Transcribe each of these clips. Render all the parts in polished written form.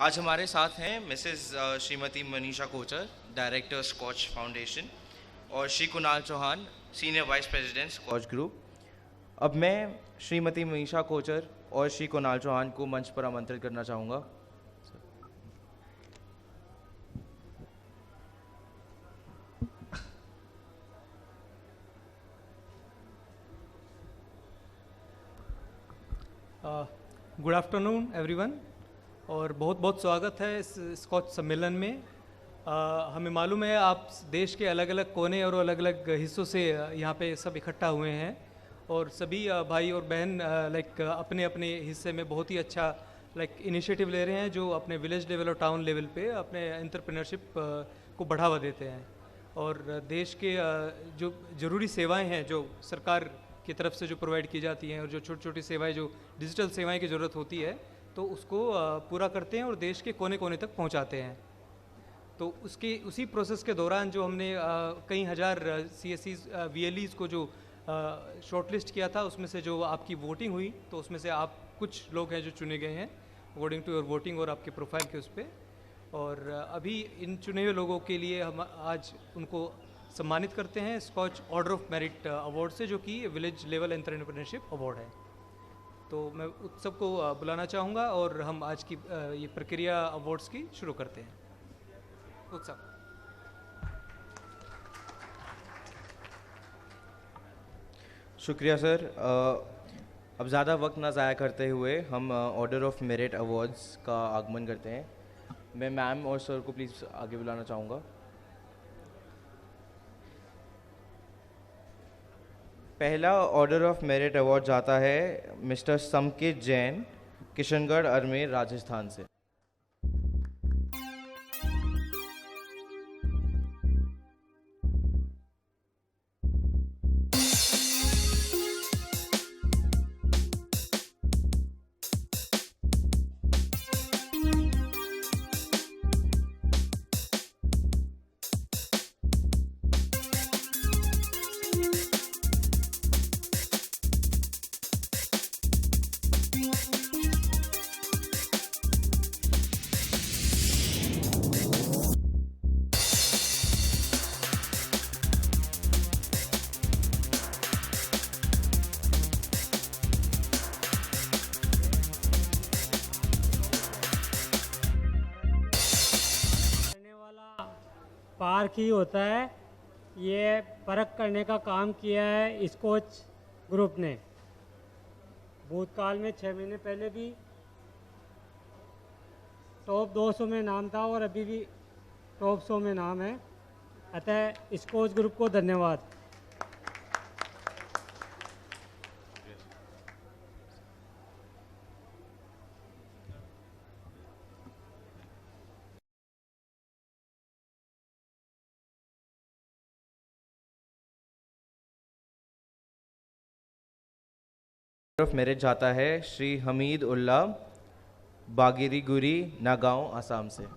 आज हमारे साथ हैं Mrs Shrimati Manisha Kochhar, director Skoch foundation, और Shri Kunal Chauhan, senior vice president Skoch group. अब मैं श्रीमती मनीषा कोचर और श्री कुणाल चौहान को मंच पर आमंत्रित करना चाहूँगा। गुड आफ्टरनून एवरीवन, और बहुत बहुत स्वागत है इस स्कॉच सम्मेलन में। हमें मालूम है आप देश के अलग अलग कोने और अलग अलग हिस्सों से यहाँ पे सब इकट्ठा हुए हैं, और सभी भाई और बहन अपने अपने हिस्से में बहुत ही अच्छा इनिशिएटिव ले रहे हैं, जो अपने विलेज लेवल और टाउन लेवल पे अपने एंटरप्रेन्योरशिप को बढ़ावा देते हैं। और देश के जो ज़रूरी सेवाएं हैं जो सरकार की तरफ से जो प्रोवाइड की जाती हैं, और जो छोटी छोटी सेवाएं जो डिजिटल सेवाएं की ज़रूरत होती है, तो उसको पूरा करते हैं और देश के कोने कोने तक पहुंचाते हैं। तो उसी प्रोसेस के दौरान जो हमने कई हज़ार CSCs VLEs को जो शॉर्टलिस्ट किया था, उसमें से जो आपकी वोटिंग हुई, तो उसमें से आप कुछ लोग हैं जो चुने गए हैं अकॉर्डिंग टू योर वोटिंग और आपके प्रोफाइल के उस पर। और अभी इन चुने हुए लोगों के लिए हम आज उनको सम्मानित करते हैं Skoch order of merit award से, जो कि विलेज लेवल एंटरप्रेन्योरशिप अवार्ड है। तो मैं उत्सव को बुलाना चाहूँगा और हम आज की ये प्रक्रिया अवार्ड्स की शुरू करते हैं। उत्सव। शुक्रिया सर। अब ज़्यादा वक्त ना ज़ाया करते हुए हम ऑर्डर ऑफ मेरिट अवार्ड्स का आगमन करते हैं। मैं मैम और सर को प्लीज़ आगे बुलाना चाहूँगा। पहला ऑर्डर ऑफ मेरिट अवार्ड जाता है मिस्टर समकित जैन, किशनगढ़ अजमेर राजस्थान से। पार्क ही होता है, ये परख करने का काम किया है स्कॉच ग्रुप ने। भूतकाल में 6 महीने पहले भी टॉप 200 में नाम था और अभी भी टॉप 100 में नाम है। अतः स्कॉच ग्रुप को धन्यवाद। ऑफ मेरिट जाता है श्री हमीद उल्ला, बागिरीगुरी, नागांव, आसाम से।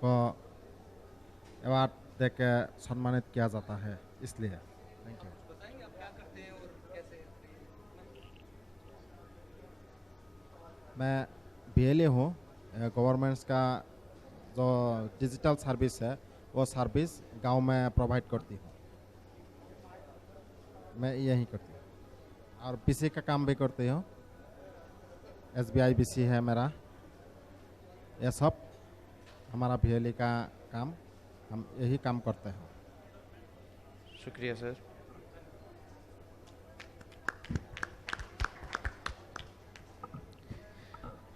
को अवार्ड देकर सम्मानित किया जाता है, इसलिए थैंक यू। बताएंगे आप क्या करते हैं और कैसे? मैं BLA हूँ। गवर्नमेंट्स का जो डिजिटल सर्विस है वो सर्विस गांव में प्रोवाइड करती हूँ। मैं यही करती हूँ और BC का काम भी करती हूँ। SBI BC है मेरा। ये सब हमारा BLA का काम हम यही काम करते हैं। शुक्रिया सर।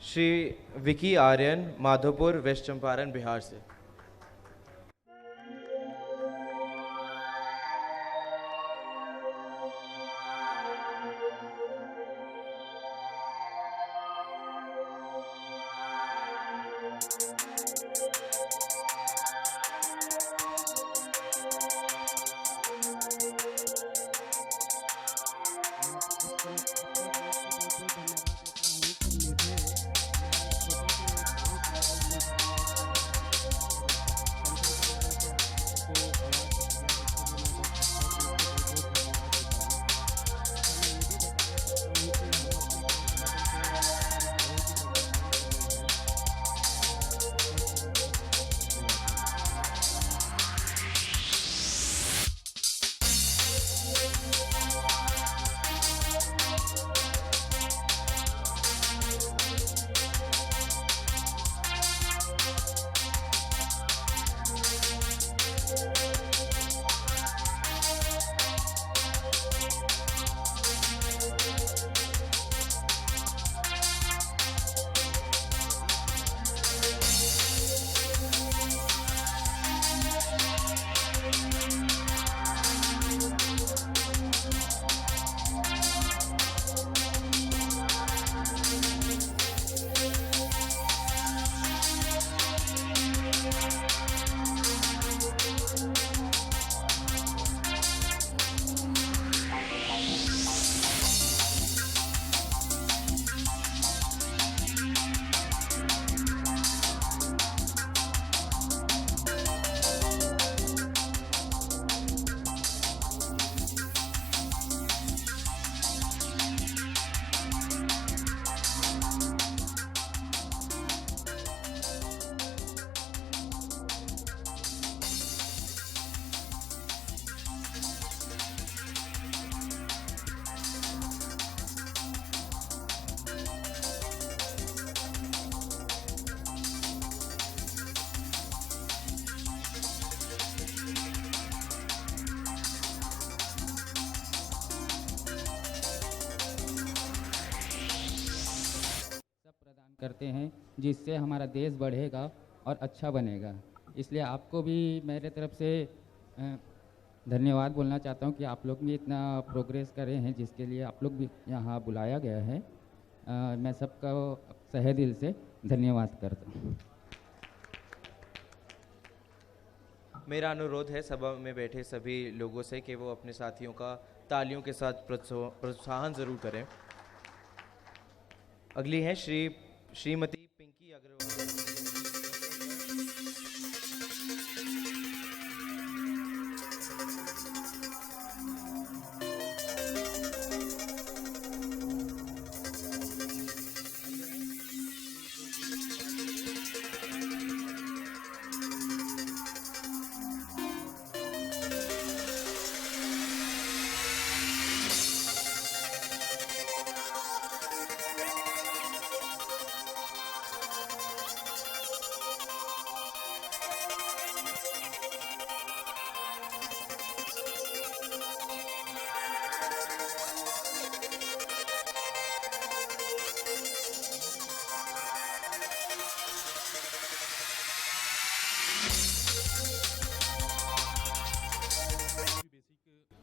श्री विकी आर्यन, माधोपुर, वेस्ट चंपारण, बिहार से। करते हैं जिससे हमारा देश बढ़ेगा और अच्छा बनेगा। इसलिए आपको भी मेरे तरफ से धन्यवाद बोलना चाहता हूं कि आप लोग भी इतना प्रोग्रेस करे हैं, जिसके लिए आप लोग भी यहाँ बुलाया गया है। मैं सबका तहे दिल से धन्यवाद करता हूँ। मेरा अनुरोध है सभा में बैठे सभी लोगों से कि वो अपने साथियों का तालियों के साथ प्रोत्साहन ज़रूर करें। अगली हैं श्रीमती पिंकी अग्रवाल।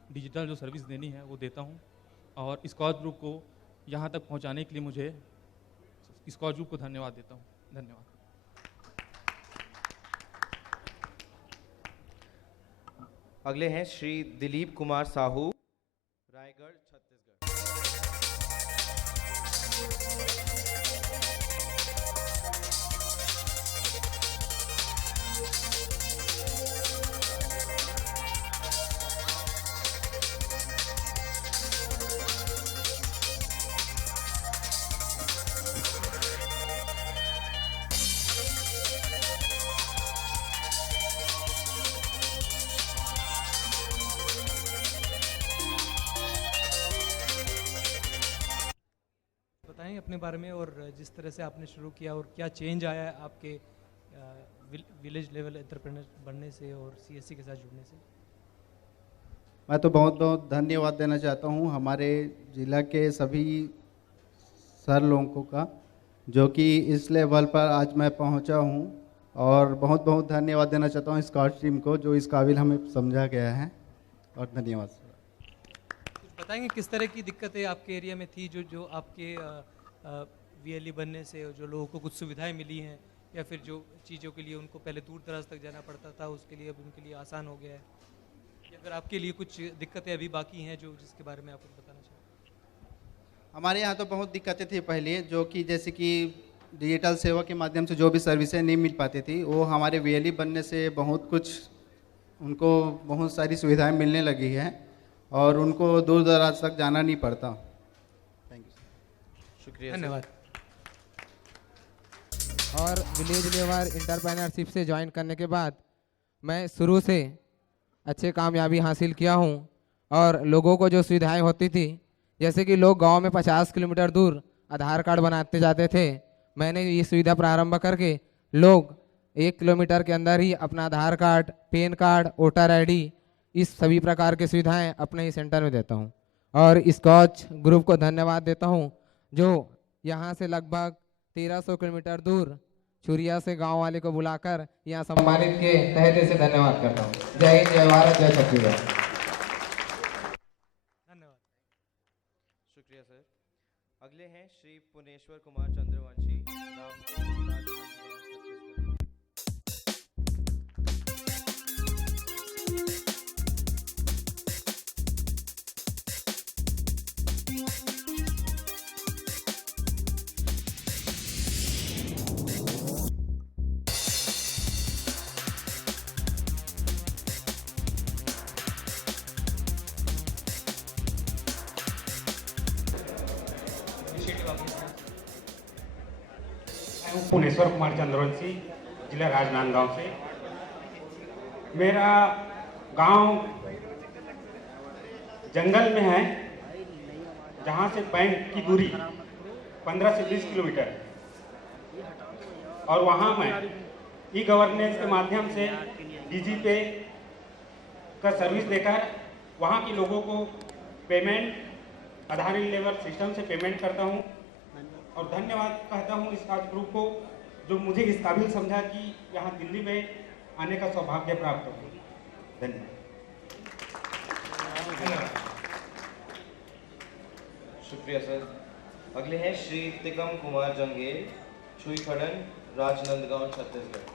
डिजिटल जो सर्विस देनी है वो देता हूँ, और स्कॉच ग्रुप को यहाँ तक पहुँचाने के लिए मुझे स्कॉच ग्रुप को धन्यवाद देता हूँ। धन्यवाद। अगले हैं श्री दिलीप कुमार साहू, रायगढ़, छत्तीसगढ़। बताएं अपने बारे में और जिस तरह से आपने शुरू किया और क्या चेंज आया है आपके विलेज लेवल एंटरप्रेन्योर बनने से और सीएससी के साथ जुड़ने से? मैं तो बहुत बहुत धन्यवाद देना चाहता हूँ हमारे ज़िला के सभी सर लोगों का, जो कि इस लेवल पर आज मैं पहुँचा हूँ, और बहुत बहुत धन्यवाद देना चाहता हूँ स्कॉच टीम को जो इस काबिल हमें समझा गया है, और धन्यवाद। कुछ बताएंगे किस तरह की दिक्कतें आपके एरिया में थी जो जो आपके वीएलई बनने से जो लोगों को कुछ सुविधाएं मिली हैं, या फिर जो चीज़ों के लिए उनको पहले दूर दराज तक जाना पड़ता था उसके लिए अब उनके लिए आसान हो गया है, या फिर आपके लिए कुछ दिक्कतें अभी बाकी हैं जो जिसके बारे में आप कुछ बताना चाहें? हमारे यहाँ तो बहुत दिक्कतें थी पहले, जो कि जैसे कि डिजिटल सेवा के माध्यम से जो भी सर्विसेज नहीं मिल पाती थी, वो हमारे वीएलई बनने से बहुत कुछ उनको बहुत सारी सुविधाएं मिलने लगी है, और उनको दूर दराज तक जाना नहीं पड़ता। थैंक यू, शुक्रिया सर। धन्यवाद। और विलेज लेवल इंटरप्रेन्योरशिप से ज्वाइन करने के बाद मैं शुरू से अच्छे कामयाबी हासिल किया हूँ, और लोगों को जो सुविधाएं होती थी, जैसे कि लोग गांव में 50 किलोमीटर दूर आधार कार्ड बनाते जाते थे, मैंने ये सुविधा प्रारंभ करके लोग 1 किलोमीटर के अंदर ही अपना Aadhaar card, PAN card, voter ID, इस सभी प्रकार की सुविधाएं अपने ही सेंटर में देता हूं। और स्कॉच ग्रुप को धन्यवाद देता हूं जो यहां से लगभग 1300 किलोमीटर दूर छुरिया से गांव वाले को बुलाकर यहां सम्मानित के तहे दिल से धन्यवाद करता हूं। जय हिंद, जय भारत, जय छत्तीसगढ़। धन्यवाद। शुक्रिया सर। अगले हैं श्री पुनेश्वर कुमार चंद्रवंशी, रामपुर, राजनांदगांव, छत्तीसगढ़। मैं हूँ पुनेश्वर कुमार चंद्रवंशी, जिला राजनांदगांव से। मेरा गांव जंगल में है, जहाँ से बैंक की दूरी 15 से 20 किलोमीटर, और वहाँ मैं ई गवर्नेंस के माध्यम से डीजी पे का सर्विस देकर वहाँ के लोगों को पेमेंट आधार लेवल सिस्टम से पेमेंट करता हूँ। और धन्यवाद कहता हूँ इस स्कॉच ग्रुप को जो मुझे इस काबिल समझा कि यहाँ दिल्ली में आने का सौभाग्य प्राप्त हो। धन्यवाद। शुक्रिया सर। अगले हैं श्री तिकम कुमार जंगेल, छुईखड़न, राजनांदगांव, छत्तीसगढ़।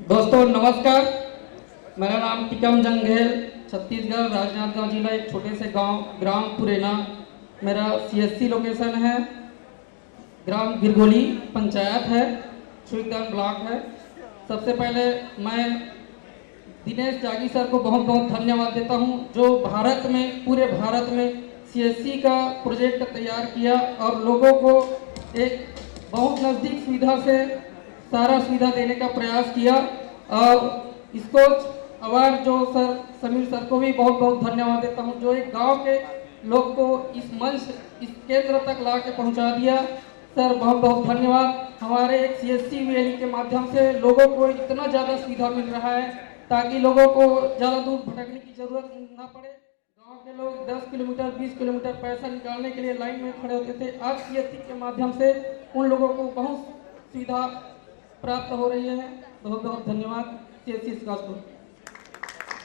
दोस्तों नमस्कार, मेरा नाम टिकम जंगेल, छत्तीसगढ़, राजनांदगांव जिला, एक छोटे से गांव ग्राम पुरेना। मेरा सीएससी लोकेशन है, ग्राम गिरगोली पंचायत है, छुईखड़न ब्लॉक है। सबसे पहले मैं दिनेश त्यागी सर को बहुत बहुत धन्यवाद देता हूं जो भारत में, पूरे भारत में सीएससी का प्रोजेक्ट तैयार किया और लोगों को एक बहुत नज़दीक सुविधा से सारा सुविधा देने का प्रयास किया। और स्कॉच अवार्ड जो सर समीर सर को भी बहुत बहुत धन्यवाद देता हूं जो एक गांव के लोग को इस मंच, इस केंद्र तक ला के पहुँचा दिया। सर बहुत बहुत धन्यवाद। हमारे एक सीएससी वीएलई के माध्यम से लोगों को इतना ज़्यादा सुविधा मिल रहा है ताकि लोगों को ज़्यादा दूर भटकने की ज़रूरत ना पड़े। गांव के लोग 10 किलोमीटर 20 किलोमीटर पैसा निकालने के लिए लाइन में खड़े होते थे, आज सीएससी के माध्यम से उन लोगों को बहुत सुविधा प्राप्त हो रही है। बहुत बहुत धन्यवाद सीएससी स्कॉच को।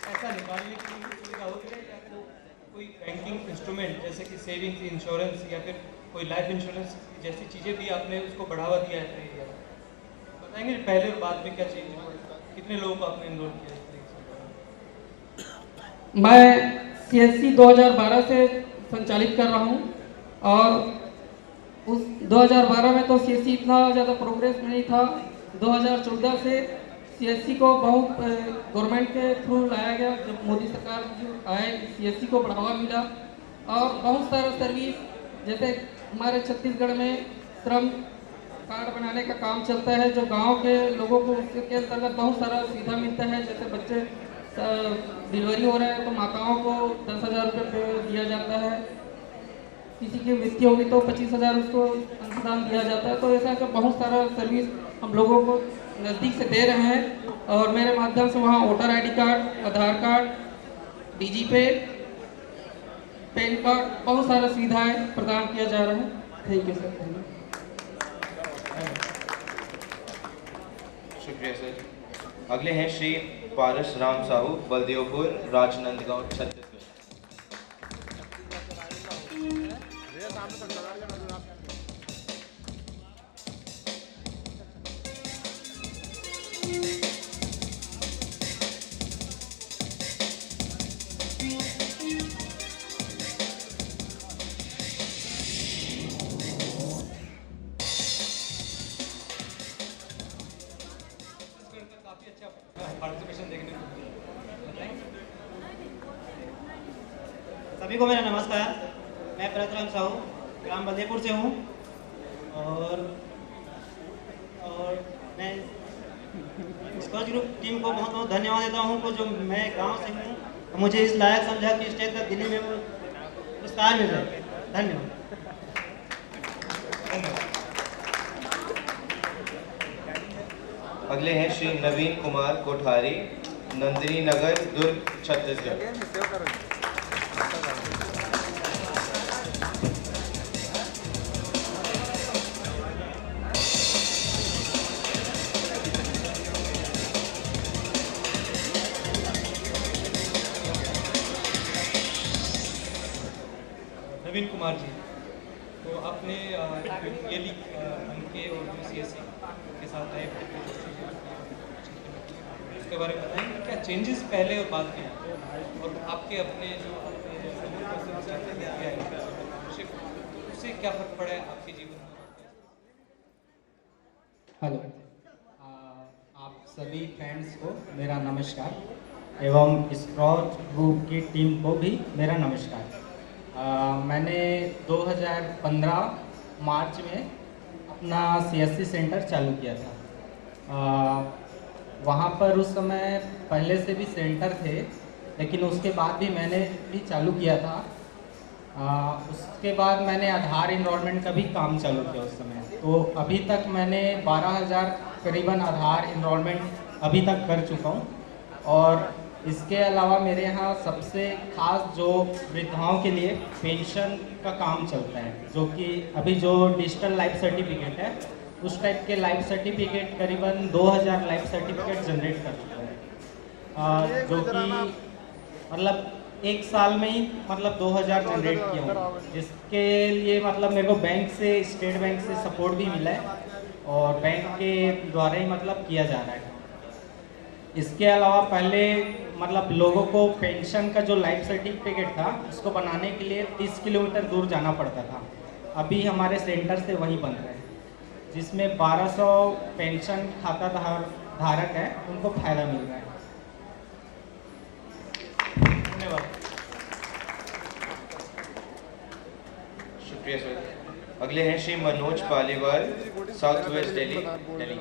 पैसा निकालने की सुविधा होती है या कोई बैंकिंग इंस्ट्रूमेंट जैसे कि सेविंग्स, इंश्योरेंस या फिर कोई लाइफ इंश्योरेंस जैसी चीज़ें भी आपने उसको बढ़ावा दिया है? बताएंगे पहले और बाद में क्या चेंज हुआ, कितने लोगों को आपने इनरोल किया इस तरीके से? मैं सीएससी 2012 से संचालित कर रहा हूं और उस 2012 में तो सीएससी इतना ज़्यादा प्रोग्रेस नहीं था। 2014 से सीएससी को बहुत गवर्नमेंट के थ्रू लाया गया, जब मोदी सरकार चार्ज आए, CSC को बढ़ावा मिला और बहुत सारा सर्विस, जैसे हमारे छत्तीसगढ़ में श्रम कार्ड बनाने का काम चलता है, जो गांव के लोगों को उसके अंतर्गत बहुत सारा सुविधा मिलता है। जैसे बच्चे डिलीवरी हो रहा है तो माताओं को 10,000 रुपये दिया जाता है, किसी की मृत्यु होगी तो 25,000 उसको अंशदान दिया जाता है। तो ऐसा ऐसा बहुत सारा सर्विस हम लोगों को नज़दीक से दे रहे हैं और मेरे माध्यम से वहाँ वोटर ID कार्ड, आधार कार्ड, DG पे, पैन कार्ड, बहुत सारा सुविधाएं प्रदान किया जा रहा है। Thank you sir. शुक्रिया सर। अगले हैं श्री पारस राम साहू, बलदेवपुर, राजनंदगांव, छत्तीसगढ़। सभी को मेरा नमस्कार। मैं परतराम साहू ग्राम बलदेवपुर से हूँ और मैं स्कॉच ग्रुप टीम को बहुत बहुत धन्यवाद देता हूँ को जो मैं गांव से हूँ, मुझे इस लायक समझा कि स्टेट तक दिल्ली में पुरस्कार मिल रहा है। धन्यवाद। अगले हैं श्री नवीन कुमार कोठारी, नंदिनी नगर, दुर्ग, छत्तीसगढ़। नवीन कुमार जी, तो आपने रियली उनके और जो CSC के साथ आए उसके बारे में बताएंगे क्या चेंजेस पहले और बाद में और आपके अपने जो उससे क्या फर्क पड़ा है आपके जीवन में? हेलो, आप सभी फ्रेंड्स को मेरा नमस्कार एवं स्कॉच ग्रुप की टीम को भी मेरा नमस्कार। मैंने 2015 मार्च में अपना CSC सेंटर चालू किया था। वहाँ पर उस समय पहले से भी सेंटर थे, लेकिन उसके बाद भी मैंने भी चालू किया था। उसके बाद मैंने आधार इनरोलमेंट का भी काम चालू किया उस समय। तो अभी तक मैंने 12,000 करीबन आधार इनरोलमेंट अभी तक कर चुका हूँ। और इसके अलावा मेरे यहाँ सबसे खास जो वृद्धाओं के लिए पेंशन का काम चलता है, जो कि अभी जो डिजिटल लाइफ सर्टिफिकेट है उस टाइप के लाइफ सर्टिफिकेट करीबन 2,000 लाइफ सर्टिफिकेट जनरेट कर चुका है, जो कि मतलब एक साल में ही मतलब 2,000 जनरेट किया हूँ, जिसके लिए मतलब मेरे को बैंक से, स्टेट बैंक से सपोर्ट भी मिला है और बैंक के द्वारा ही मतलब किया जा रहा है। इसके अलावा पहले मतलब लोगों को पेंशन का जो लाइफ सर्टिफिकेट था उसको बनाने के लिए 30 किलोमीटर दूर जाना पड़ता था। अभी हमारे सेंटर से वही बन रहा है, जिसमें 1200 पेंशन खाता धारक है, उनको फायदा मिल रहा है। धन्यवाद। शुक्रिया सर। अगले हैं श्री मनोज पालीवाल, साउथ वेस्ट दिल्ली, दिल्ली।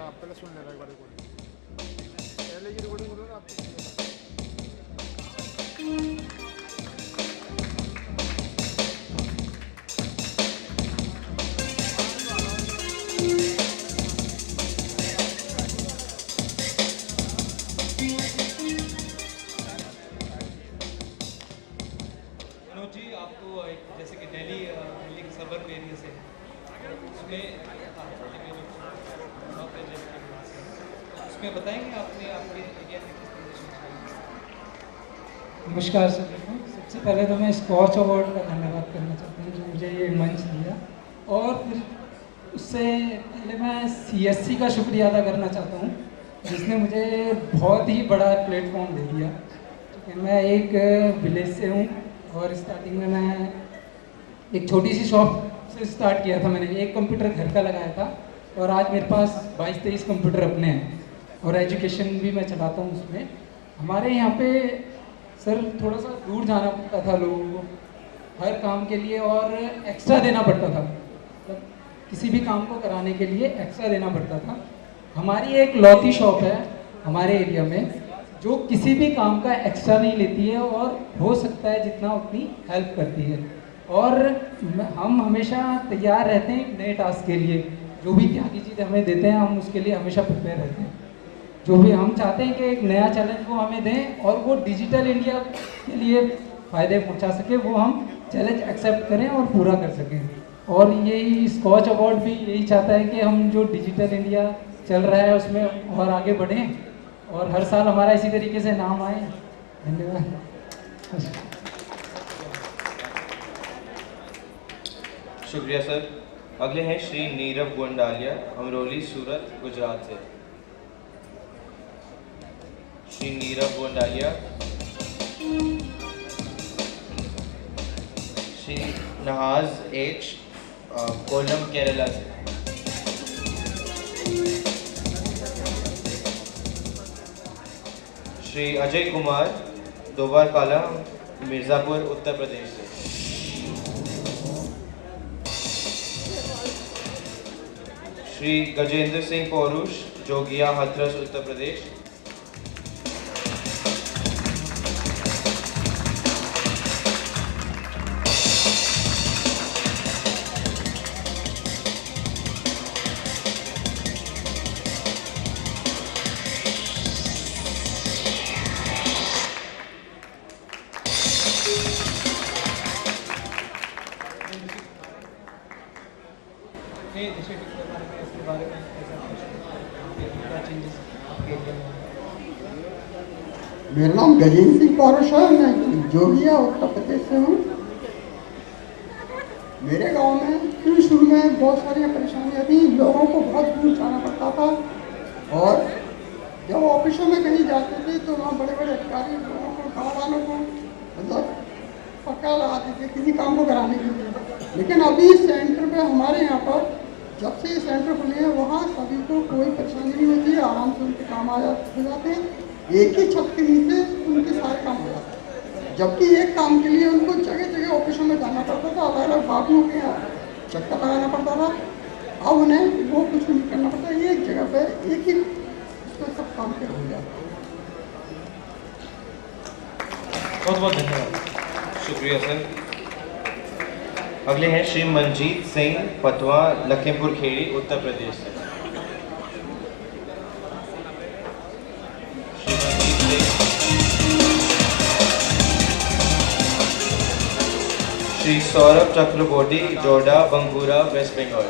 नमस्कार सभी को। सबसे पहले तो मैं स्कॉच अवार्ड का धन्यवाद करना चाहता हूँ जो मुझे ये मंच दिया, और फिर उससे पहले मैं CSC का शुक्रिया अदा करना चाहता हूँ जिसने मुझे बहुत ही बड़ा प्लेटफॉर्म दे दिया। क्योंकि मैं एक विलेज से हूँ और स्टार्टिंग में मैं एक छोटी सी शॉप से स्टार्ट किया था। मैंने एक कंप्यूटर घर का लगाया था और आज मेरे पास 22-23 कंप्यूटर अपने हैं और एजुकेशन भी मैं चलाता हूँ उसमें। हमारे यहाँ पे सर थोड़ा सा दूर जाना पड़ता था लोगों को हर काम के लिए और एक्स्ट्रा देना पड़ता था, मतलब किसी भी काम को कराने के लिए एक्स्ट्रा देना पड़ता था। हमारी एक लौती शॉप है हमारे एरिया में जो किसी भी काम का एक्स्ट्रा नहीं लेती है और हो सकता है जितना उतनी हेल्प करती है, और हम हमेशा तैयार रहते हैं नए टास्क के लिए। जो भी त्यागी चीज़ हमें देते हैं हम उसके लिए हमेशा प्रिपेयर रहते हैं। जो भी हम चाहते हैं कि एक नया चैलेंज वो हमें दें और वो डिजिटल इंडिया के लिए फ़ायदे पहुंचा सके, वो हम चैलेंज एक्सेप्ट करें और पूरा कर सकें। और यही स्कॉच अवार्ड भी यही चाहता है कि हम जो डिजिटल इंडिया चल रहा है उसमें और आगे बढ़ें और हर साल हमारा इसी तरीके से नाम आए। धन्यवाद। शुक्रिया सर। अगले हैं श्री नीरव गोंडालिया, अमरोली सूरत गुजरात से। श्री नीरव गोंडालिया। श्री नहाज एच, कोलम केरला से। श्री अजय कुमार दोबार काला, मिर्ज़ापुर उत्तर प्रदेश से। श्री गजेंद्र सिंह पौरुष, जोगिया हाथरस उत्तर प्रदेश। मेरा नाम गजेंद्र सिंह पौरुष है, मैं जोगिया उत्तर प्रदेश से हूँ। मेरे गांव में शुरू में बहुत सारी परेशानियाँ थी, लोगों को बहुत दूर जाना पड़ता था और जब ऑफिसों में कहीं जाते थे तो वहाँ बड़े बड़े अधिकारी लोगों को, गाँव वालों को मतलब पक्का लगाते थे किसी काम को कराने के लिए। लेकिन अभी सेंटर पे हमारे यहाँ पर जब से ये सेंटर खुले हैं वहाँ सभी को कोई परेशानी नहीं होती है, आराम से उनके काम हो जाते हैं। एक ही छत के नीचे उनके सारे काम हो जाते हैं, जबकि एक काम के लिए उनको जगह जगह ऑफिसों में जाना पड़ता था, अलग अलग बाबुओं के यहाँ चक्कर लगाना पड़ता था। अब उन्हें वो कुछ नहीं करना पड़ता, एक जगह पे एक ही उसमें सब काम के हो जाता है। बहुत बहुत धन्यवाद। शुक्रिया सर। अगले हैं श्री मंजीत सिंह पतवा, लखीमपुर खेड़ी उत्तर प्रदेश से। श्री सौरभ चक्रवर्ती, जोड़ा बंगूरा वेस्ट बंगाल।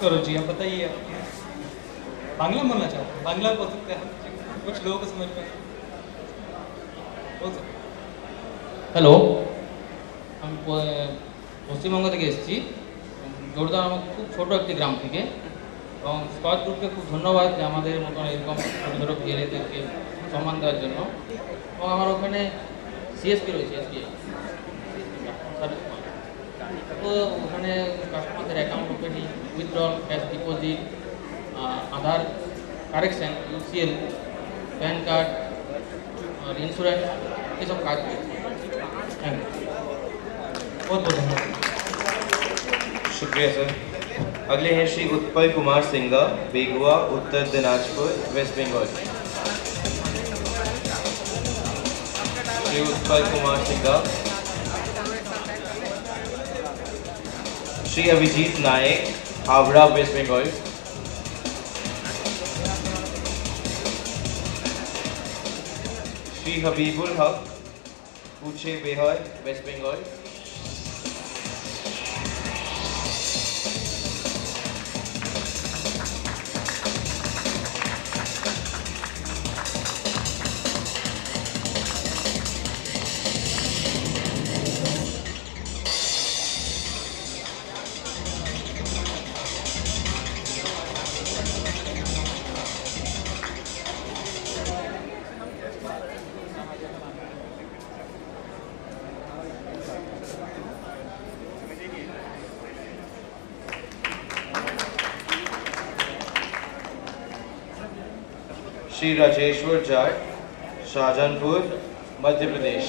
करो जी, आप बताइए। बांग्ला बोलना चाहते हैं? बांग्ला बोल सकते हैं, कुछ लोगों को समझ में बोल सकते। হ্যালো, আমি পশ্চিমবঙ্গ থেকে এসেছি, জোরদা আমার খুব ছোটো একটি গ্রাম থেকে, এবং স্কচ গ্রুপকে খুব ধন্যবাদ যে আমাদের মতন এরকম ছোটো ছোটো ভিএলএদেরকে সম্মান দেওয়ার জন্য। এবং আমার ওখানে সিএসপি রয়েছে, এসবিআই তো ওখানে কাস্টমারদের account opening, withdrawal, cash deposit, Aadhaar correction, UCL, PAN card আর ইন্স্যুরেন্স এসব কাজ করছি। Thank you. बहुत बहुत धन्यवाद। शुक्रिया सर। अगले हैं श्री उत्पल कुमार सिंगा, बेगुआ उत्तर दिनाजपुर वेस्ट बंगाल। श्री उत्पल कुमार सिंगा। श्री अभिजीत नायक, हावड़ा वेस्ट बंगाल। श्री हबीबुल हक, पूछे बिहार वेस्ट बंगाल। श्री राजेश्वर जाट, शाहजहानपुर, मध्य प्रदेश।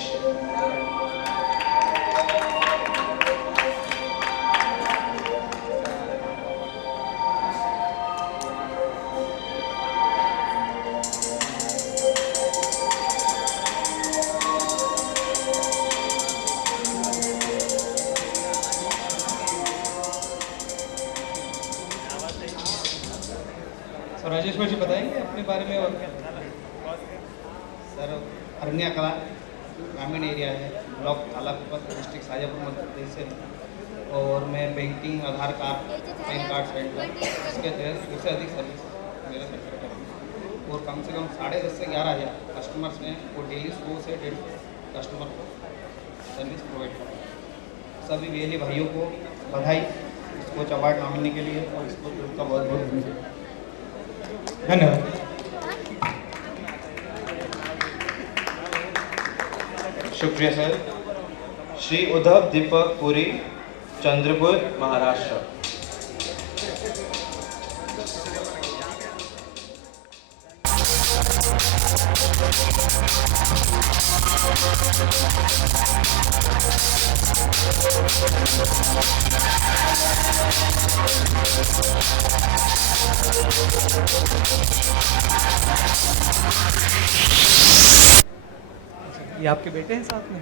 राजेश्वर जी बताएंगे अपने बारे में। और सर अरण्या कला ग्रामीण एरिया है, ब्लॉक आलाकुपत, डिस्ट्रिक्ट शाजापुर, मध्य प्रदेश से हूँ। और मैं बैंकिंग, आधार कार्ड, पैन कार्ड सेंटर, इसके तहत 2 से अधिक सर्विस मेरा सेंटर करता हूँ। और कम से कम 10,500 से 11,000 कस्टमर्स हैं, वो डेली 100 से 150 कस्टमर को सर्विस प्रोवाइड करता हूँ। सभी वेली भाइयों को बधाई स्कॉच अवार्ड नामिने के लिए, और स्कॉच ग्रुप का बहुत बहुत धन्यवाद। शुक्रिया सर। श्री उद्धव दीपक पुरी, चंद्रपुर, महाराष्ट्र। ये आपके बेटे हैं साथ में?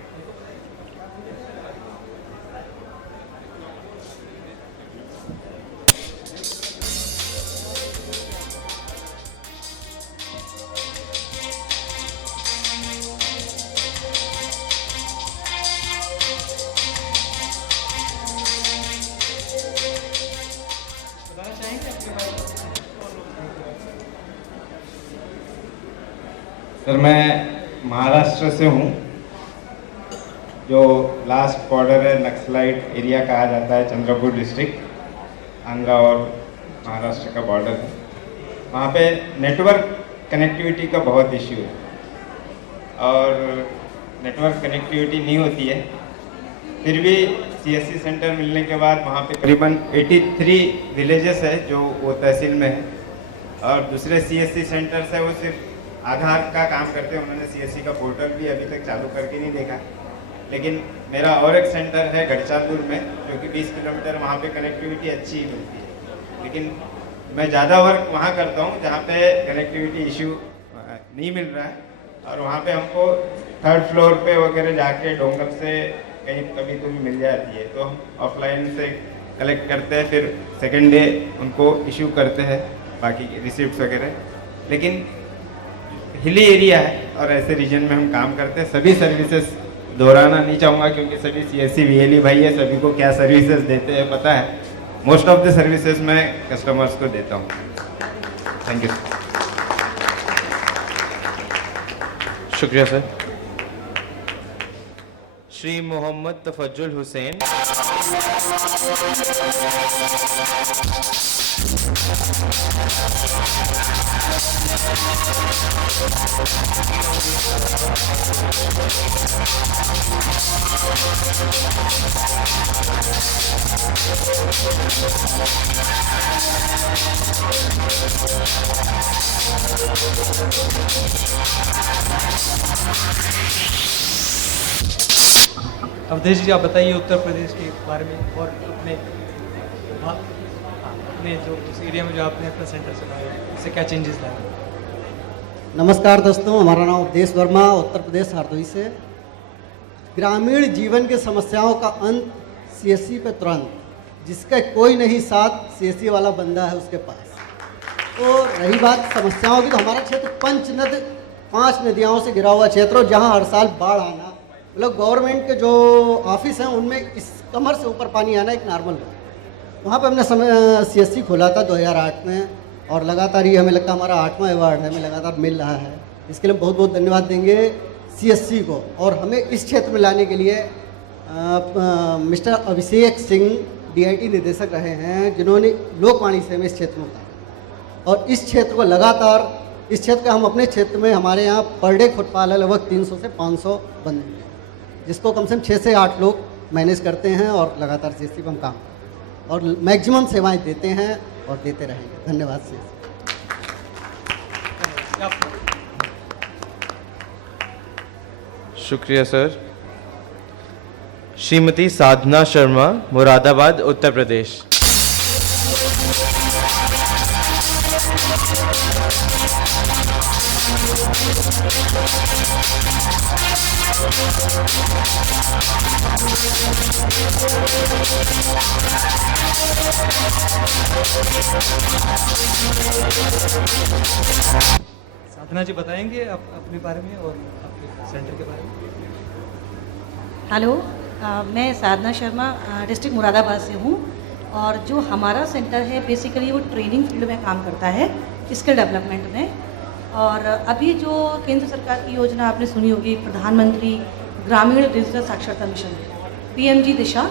बताना चाहेंगे अपने बारे में? सर मैं महाराष्ट्र से हूँ, जो लास्ट बॉर्डर है नक्सलाइट एरिया कहा जाता है, चंद्रपुर डिस्ट्रिक्ट, आंध्रा और महाराष्ट्र का बॉर्डर है। वहाँ पे नेटवर्क कनेक्टिविटी का बहुत इश्यू है, और नेटवर्क कनेक्टिविटी नहीं होती है। फिर भी सीएससी सेंटर मिलने के बाद वहाँ पे करीबन 83 विलेजेस है जो वो तहसील में है, और दूसरे सीएससी सेंटर्स है वो सिर्फ आधार का काम करते हैं। उन्होंने सीएससी का पोर्टल भी अभी तक चालू करके नहीं देखा। लेकिन मेरा और एक सेंटर है गढ़चापुर में, जो कि 20 किलोमीटर, वहाँ पे कनेक्टिविटी अच्छी ही मिलती है। लेकिन मैं ज़्यादा वर्क वहाँ करता हूँ जहाँ पे कनेक्टिविटी इशू नहीं मिल रहा है, और वहाँ पे हमको 3rd फ्लोर पे वगैरह जाके डोंगल से कहीं कभी तो भी मिल जाती है, तो हम ऑफलाइन से कलेक्ट करते हैं, फिर सेकेंड डे उनको इशू करते हैं बाकी रिसिप्ट वगैरह। लेकिन हिली एरिया है और ऐसे रीजन में हम काम करते हैं। सभी सर्विसेज दोहराना नहीं चाहूँगा क्योंकि सभी सीएससी वीएलई भाई है, सभी को क्या सर्विसेज देते हैं पता है। मोस्ट ऑफ द सर्विसेज मैं कस्टमर्स को देता हूँ। Thank you. शुक्रिया सर। श्री मोहम्मद तफज्जुल हुसैन, अवधेश जी आप बताइए उत्तर प्रदेश के बारे में और अपने जो उस एरिया में जो आपने अपना सेंटर चलाया उससे क्या चेंजेस लाए? नमस्कार दोस्तों, हमारा नाम अवधेश वर्मा, उत्तर प्रदेश हरदोई से। ग्रामीण जीवन की समस्याओं का अंत सीएससी पे तुरंत, जिसका कोई नहीं साथ सीएससी वाला बंदा है उसके पास। तो रही बात समस्याओं की, तो हमारा क्षेत्र 5 नदियों से घिरा हुआ क्षेत्र हो, जहाँ हर साल बाढ़ आना, मतलब गवर्नमेंट के जो ऑफिस हैं उनमें इस कमर से ऊपर पानी आना एक नॉर्मल है। वहाँ पे हमने सीएससी खोला था 2008 में, और लगातार ये हमें लगता है हमारा 8वां अवार्ड है, हमें लगातार मिल रहा है। इसके लिए बहुत बहुत धन्यवाद देंगे सीएससी को, और हमें इस क्षेत्र में लाने के लिए मिस्टर अभिषेक सिंह डीआईटी निदेशक रहे हैं, जिन्होंने लोकवाणी से हमें इस क्षेत्र में उतारा। और इस क्षेत्र को लगातार, इस क्षेत्र का हम अपने क्षेत्र में, हमारे यहाँ पर डे फुटफॉल है लगभग 300 से 500 बंदे, जिसको कम से कम 6 से 8 लोग मैनेज करते हैं, और लगातार सीएससी पर हम काम और मैक्सिमम सेवाएं देते हैं और देते रहेंगे। धन्यवाद से। शुक्रिया सर। श्रीमती साधना शर्मा, मुरादाबाद, उत्तर प्रदेश। साधना जी बताएंगे अपने बारे में और अपने सेंटर के बारे में। हेलो, मैं साधना शर्मा डिस्ट्रिक्ट मुरादाबाद से हूँ और जो हमारा सेंटर है बेसिकली वो ट्रेनिंग फील्ड में काम करता है, स्किल डेवलपमेंट में। और अभी जो केंद्र सरकार की योजना आपने सुनी होगी, प्रधानमंत्री ग्रामीण डिजिटल साक्षरता मिशन PMG दिशा,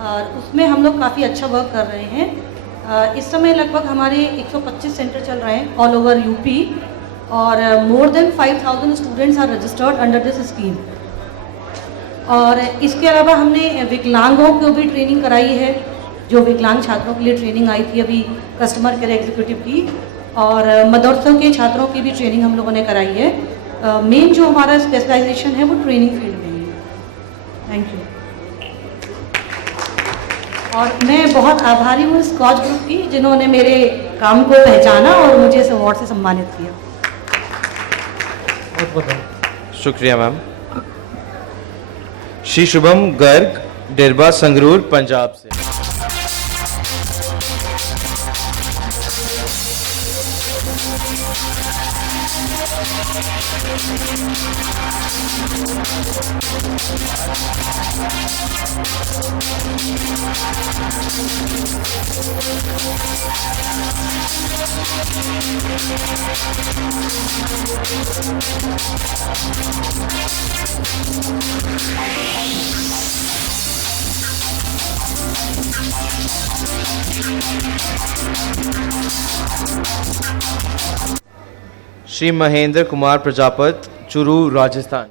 और उसमें हम लोग काफ़ी अच्छा वर्क कर रहे हैं। इस समय लगभग हमारे 125 सेंटर चल रहे हैं ऑल ओवर यूपी और more than 5000 students are registered under this scheme. और इसके अलावा हमने विकलांगों को भी ट्रेनिंग कराई है, जो विकलांग छात्रों के लिए ट्रेनिंग आई थी अभी कस्टमर केयर एग्जीक्यूटिव की, और मदरसों के छात्रों की भी ट्रेनिंग हम लोगों ने कराई है। मेन जो हमारा स्पेशलाइजेशन है वो ट्रेनिंग फील्ड में ही है। Thank you. और मैं बहुत आभारी हूँ स्कॉच ग्रुप की, जिन्होंने मेरे काम को पहचाना और मुझे इस अवार्ड से सम्मानित किया। शुक्रिया मैम। श्री शुभम गर्ग, डेरबा संगरूर, पंजाब से। श्री महेंद्र कुमार प्रजापत, चुरू, राजस्थान।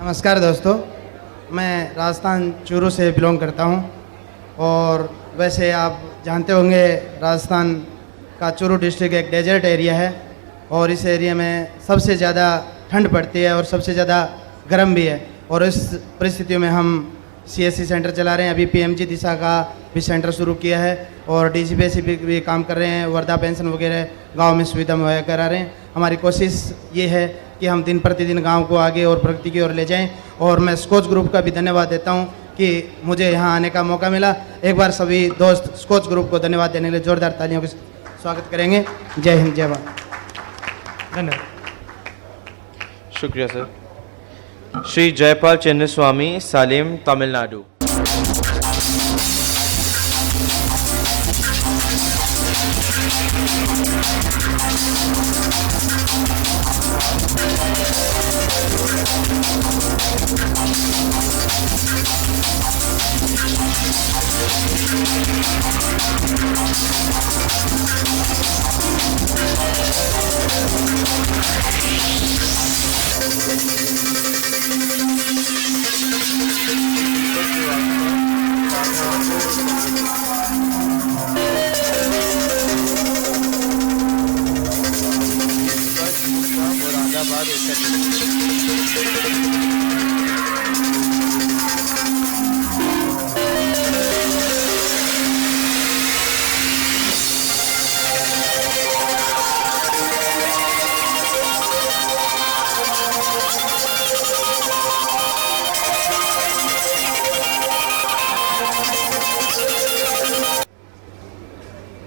नमस्कार दोस्तों, मैं राजस्थान चूरू से बिलोंग करता हूं और वैसे आप जानते होंगे राजस्थान का चूरू डिस्ट्रिक्ट एक डेजर्ट एरिया है और इस एरिया में सबसे ज़्यादा ठंड पड़ती है और सबसे ज़्यादा गर्म भी है। और इस परिस्थितियों में हम CSC सेंटर चला रहे हैं। अभी PMG दिशा का भी सेंटर शुरू किया है और DGPC भी काम कर रहे हैं। वर्धा पेंशन वगैरह गांव में सुविधा मुहैया करा रहे हैं। हमारी कोशिश ये है कि हम दिन प्रतिदिन गांव को आगे और प्रगति की ओर ले जाएं। और मैं स्कोच ग्रुप का भी धन्यवाद देता हूं कि मुझे यहां आने का मौका मिला। एक बार सभी दोस्त स्कोच ग्रुप को धन्यवाद देने के लिए जोरदार तालियों के स्वागत करेंगे। जय हिंद, जय भारत। धन्यवाद। शुक्रिया सर। श्री जयपाल चिन्नस्वामी, सालेम, तमिलनाडु।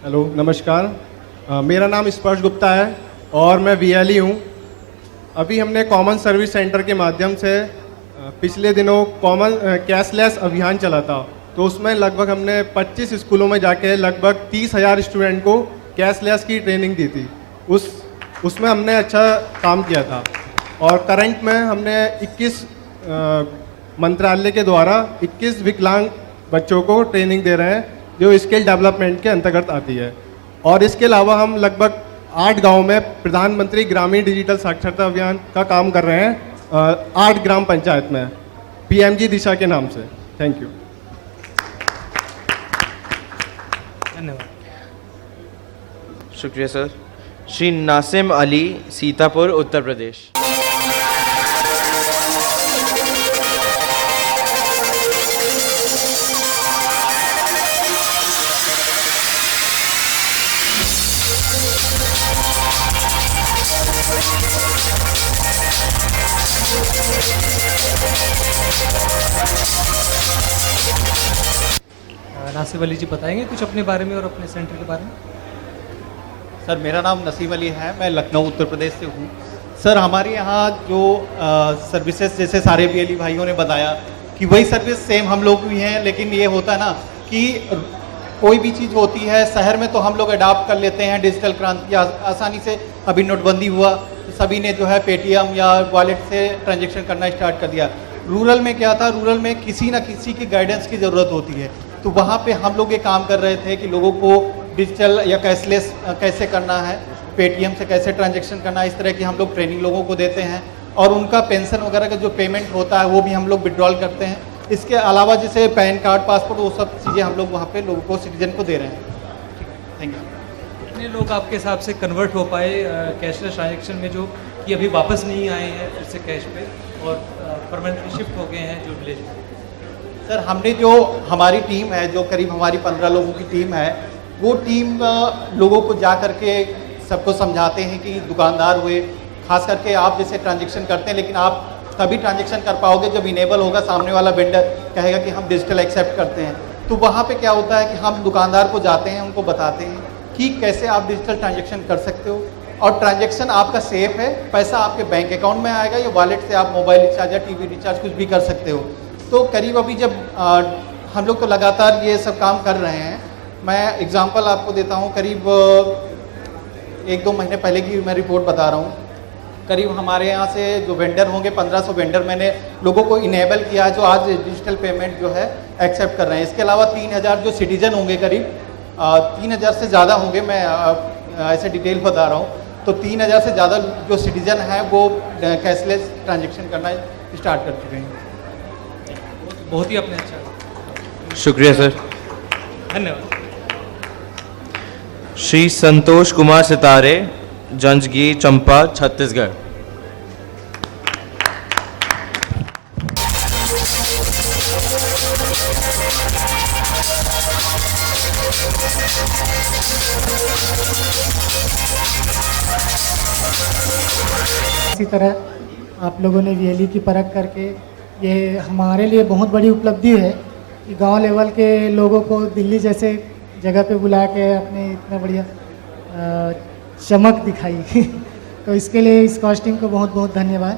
हेलो, नमस्कार। मेरा नाम स्पर्श गुप्ता है और मैं VLE हूँ। अभी हमने कॉमन सर्विस सेंटर के माध्यम से पिछले दिनों कॉमन कैशलेस अभियान चला था, तो उसमें लगभग हमने 25 स्कूलों में जाके लगभग 30,000 स्टूडेंट को कैशलेस की ट्रेनिंग दी थी। उसमें हमने अच्छा काम किया था। और करंट में हमने 21 मंत्रालय के द्वारा 21 विकलांग बच्चों को ट्रेनिंग दे रहे हैं, जो स्किल डेवलपमेंट के अंतर्गत आती है। और इसके अलावा हम लगभग 8 गांव में प्रधानमंत्री ग्रामीण डिजिटल साक्षरता अभियान का काम कर रहे हैं 8 ग्राम पंचायत में, PMG दिशा के नाम से। Thank you. धन्यवाद। शुक्रिया सर। श्री नासिम अली, सीतापुर, उत्तर प्रदेश। नासिम अली जी बताएंगे कुछ अपने बारे में और अपने सेंटर के बारे में? सर मेरा नाम नसीम अली है, मैं लखनऊ उत्तर प्रदेश से हूँ। सर हमारे यहाँ जो सर्विसेज जैसे सारे BLE भाइयों ने बताया कि वही सर्विस सेम हम लोग भी हैं, लेकिन ये होता है ना कि कोई भी चीज़ होती है शहर में तो हम लोग अडाप्ट कर लेते हैं डिजिटल क्रांति आसानी से। अभी नोटबंदी हुआ तो सभी ने जो है पेटीएम या वॉलेट से ट्रांजेक्शन करना स्टार्ट कर दिया। रूरल में क्या था, रूरल में किसी ना किसी की गाइडेंस की ज़रूरत होती है, तो वहाँ पे हम लोग ये काम कर रहे थे कि लोगों को डिजिटल या कैशलेस कैसे करना है, पेटीएम से कैसे ट्रांजैक्शन करना है, इस तरह की हम लोग ट्रेनिंग लोगों को देते हैं। और उनका पेंशन वगैरह का जो पेमेंट होता है वो भी हम लोग विड्रॉल करते हैं। इसके अलावा जैसे पैन कार्ड, पासपोर्ट, वो सब चीज़ें हम लोग वहाँ पे लोगों को, सिटीजन को दे रहे हैं। Thank you. कितने लोग आपके हिसाब से कन्वर्ट हो पाए कैशलेस ट्रांजेक्शन में जो कि अभी वापस नहीं आए हैं फिर से कैश पे और परमानेंटली शिफ्ट हो गए हैं जो विलेज में? सर हमने जो हमारी टीम है, जो करीब हमारी 15 लोगों की टीम है, वो टीम लोगों को जा करके सबको समझाते हैं कि दुकानदार हुए, खास करके आप जैसे ट्रांजैक्शन करते हैं, लेकिन आप तभी ट्रांजैक्शन कर पाओगे जब इनेबल होगा, सामने वाला वेंडर कहेगा कि हम डिजिटल एक्सेप्ट करते हैं। तो वहाँ पे क्या होता है कि हम दुकानदार को जाते हैं, उनको बताते हैं कि कैसे आप डिजिटल ट्रांजैक्शन कर सकते हो और ट्रांजैक्शन आपका सेफ है, पैसा आपके बैंक अकाउंट में आएगा या वॉलेट से आप मोबाइल रिचार्ज या TV रिचार्ज कुछ भी कर सकते हो। तो करीब अभी जब हम लोग तो लगातार ये सब काम कर रहे हैं। मैं एग्जांपल आपको देता हूँ, करीब 1-2 महीने पहले की मैं रिपोर्ट बता रहा हूँ। करीब हमारे यहाँ से जो वेंडर होंगे 1500 वेंडर मैंने लोगों को इनेबल किया है जो आज डिजिटल पेमेंट जो है एक्सेप्ट कर रहे हैं। इसके अलावा 3000 जो सिटीजन होंगे, करीब 3000 से ज़्यादा होंगे, मैं ऐसे डिटेल बता रहा हूँ। तो 3000 से ज़्यादा जो सिटीजन हैं वो कैशलेस ट्रांजेक्शन करना स्टार्ट कर चुके हैं। बहुत ही अपने अच्छा। शुक्रिया सर। धन्यवाद। श्री संतोष कुमार सितारे, जंजगीर चंपा, छत्तीसगढ़। इसी तरह आप लोगों ने VLE की परख करके, ये हमारे लिए बहुत बड़ी उपलब्धि है कि गांव लेवल के लोगों को दिल्ली जैसे जगह पे बुला के अपने इतना बढ़िया चमक दिखाई तो इसके लिए इस टीम को बहुत बहुत धन्यवाद।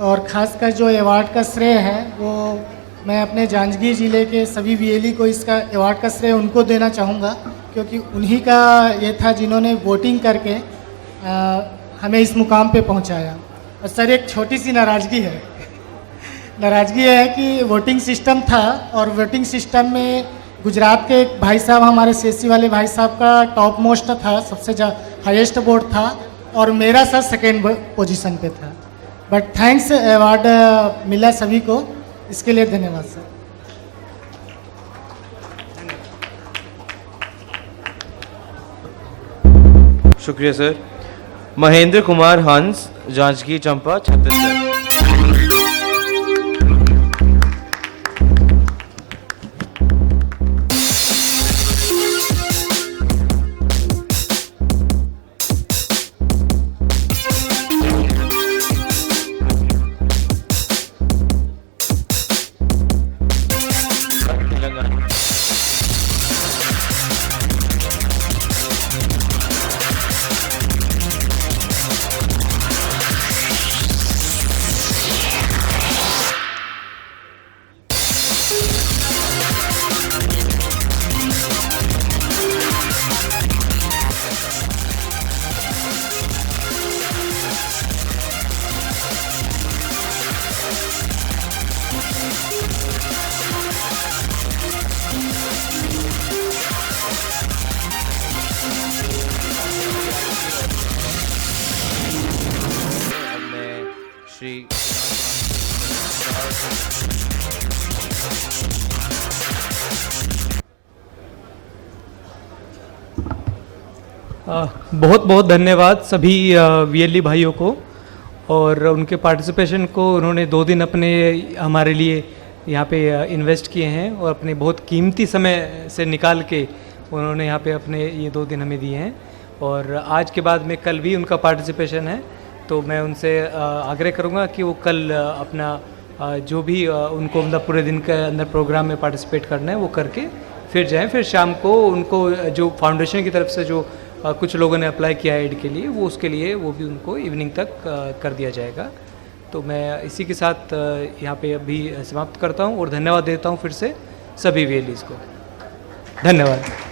और ख़ासकर जो अवार्ड का श्रेय है वो मैं अपने जांजगीर ज़िले के सभी VLE को इसका अवार्ड का श्रेय उनको देना चाहूँगा, क्योंकि उन्हीं का ये था जिन्होंने वोटिंग करके हमें इस मुकाम पे पहुँचाया। और सर एक छोटी सी नाराज़गी है, नाराज़गी है कि वोटिंग सिस्टम था और वोटिंग सिस्टम में गुजरात के एक भाई साहब, हमारे CSC वाले भाई साहब का टॉप मोस्ट था, सबसे हाईएस्ट वोट था और मेरा सर सेकेंड पोजीशन पे था। बट थैंक्स, अवार्ड मिला सभी को, इसके लिए धन्यवाद सर। शुक्रिया सर। महेंद्र कुमार हंस, जांजगीर चंपा, छत्तीसगढ़। श्री बहुत बहुत धन्यवाद सभी वीएलई भाइयों को और उनके पार्टिसिपेशन को। उन्होंने 2 दिन अपने हमारे लिए यहाँ पे इन्वेस्ट किए हैं और अपने बहुत कीमती समय से निकाल के उन्होंने यहाँ पे अपने ये 2 दिन हमें दिए हैं। और आज के बाद में कल भी उनका पार्टिसिपेशन है, तो मैं उनसे आग्रह करूँगा कि वो कल अपना जो भी उनको मतलब पूरे दिन के अंदर प्रोग्राम में पार्टिसिपेट करना है वो करके फिर जाएं। फिर शाम को उनको जो फाउंडेशन की तरफ से जो कुछ लोगों ने अप्लाई किया है एड के लिए, वो उसके लिए वो भी उनको इवनिंग तक कर दिया जाएगा। तो मैं इसी के साथ यहाँ पे अभी समाप्त करता हूँ और धन्यवाद देता हूँ फिर से सभी वीएलईज़ को। धन्यवाद।